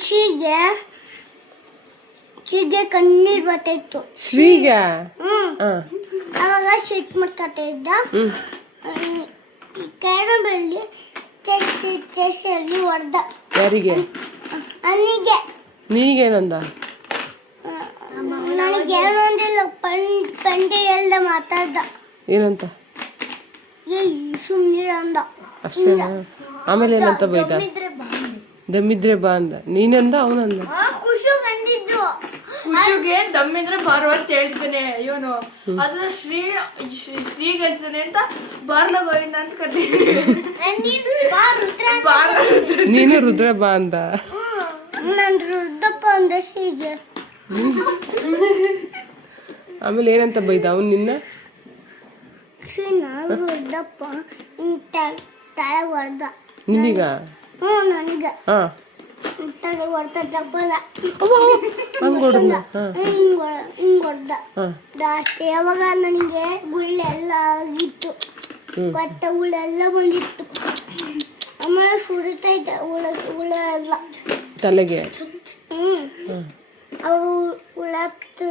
ಶೀಗೆ ಶೀಗೆ ಕಣ್ಣೀರ್ ಬರ್ತಾಯಿತ್ತು ಶ್ರೀಗ ಹ್ಮ್. ಅವಾಗ ಶೀಟ್ ಮಾಡ್ಕೊತಾ ಇದ್ದ. ಕ್ಯಾರಮಲ್ಲಿ ಚೆಸ್ ಚೆಸ್ಸಲ್ಲಿ ಹೊಡೆದ ಯಾರಿಗೆ? ನನಗೆ ನಿನಗೇನಂದ ನನಗೆ ಏನು ಅಂದಿಲ್ಲ ಪಂಡ್ ಪಂಡೆ ಎಲ್ಲ ಮಾತಾಡ್ದ. ಏನಂತ? ಸುಮ್ಮನೆ ಅಂದ. ಅಷ್ಟೇನಾ? ಆಮೇಲೆ ಏನಂತ ಬೈದ? ದಮ್ಮಿದ್ರೆ ಬಾ ಅಂದ. ನೀನಂದ ಅವನಂದ? ಖುಷಿಗೆ ದಮ್ಮಿದ್ರೆ ಬಾರೋ ಅಂತ ಹೇಳ್ತಾನೆ ಇವನು ಅದನ್ನ ಶ್ರೀ ಶ್ರೀ- ಶ್ರೀ ಗೆಲ್ತಾನೆ ಅಂತ ಬಾರ್ಲ ಗೋವಿಂದ ಅಂತ ಕರೀತೀನಿ ನೀನು ರುದ್ರ ನೀನು ಬಾ ಅಂದ. ನಾನು ರುದ್ರಪ್ಪ ಅಂದ ಶ್ರೀಗೆ ಆಮೇಲೆ ಏನಂತ ಬೈದ ಅವನು ನಿನ್ನ? ಶೀನ ರುದ್ರಪ್ಪ. ತಲೆ ಹೊಡ್ದ. ನಿನಗ? ಹ್ಞೂ ನನಗೆ. ಹಾಂ. ತಲೆ ಹಂಗೆ ಹಿಂಗ್ ಹಿಂಗ್ ಹೊಡ್ದ. ಹಾಂ. ಅಷ್ಟೇ ಯಾವಾಗ ನನಗೆ ಗುಳ್ಳೆಲ್ಲ ಆಗಿತ್ತು. ಬಟ್ಟೆ ಹುಳೆಲ್ಲ ಬಂದಿತ್ತು. ಆಮೇಲೆ ಸುರಿತೈತೆ ಹುಳ ಹುಳ ಎಲ್ಲ. ತಲೆಗೆ? ಅವು ಹುಳತ್ತು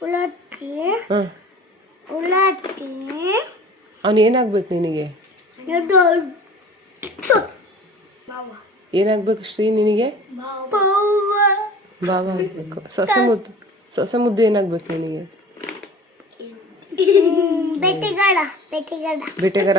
ಹುಳತ್ತಿ ಹಾಂ. ಹುಳತ್ತಿ ಅವನು ಏನಾಗ್ಬೇಕು ನಿನಗೆ? ದೊಡ್ಡ ಏನಾಗ್ಬೇಕು ಶ್ರೀ ನಿನಗೆ. ಬಾಬಾ ಆಗ್ಬೇಕು. ಸೊಸೆ ಮುದ್ದು ಸೊಸೆ ಮುದ್ದು ಏನಾಗ್ಬೇಕು ನಿನಗೆ ಬೆಟ್ಟಿಗಾರ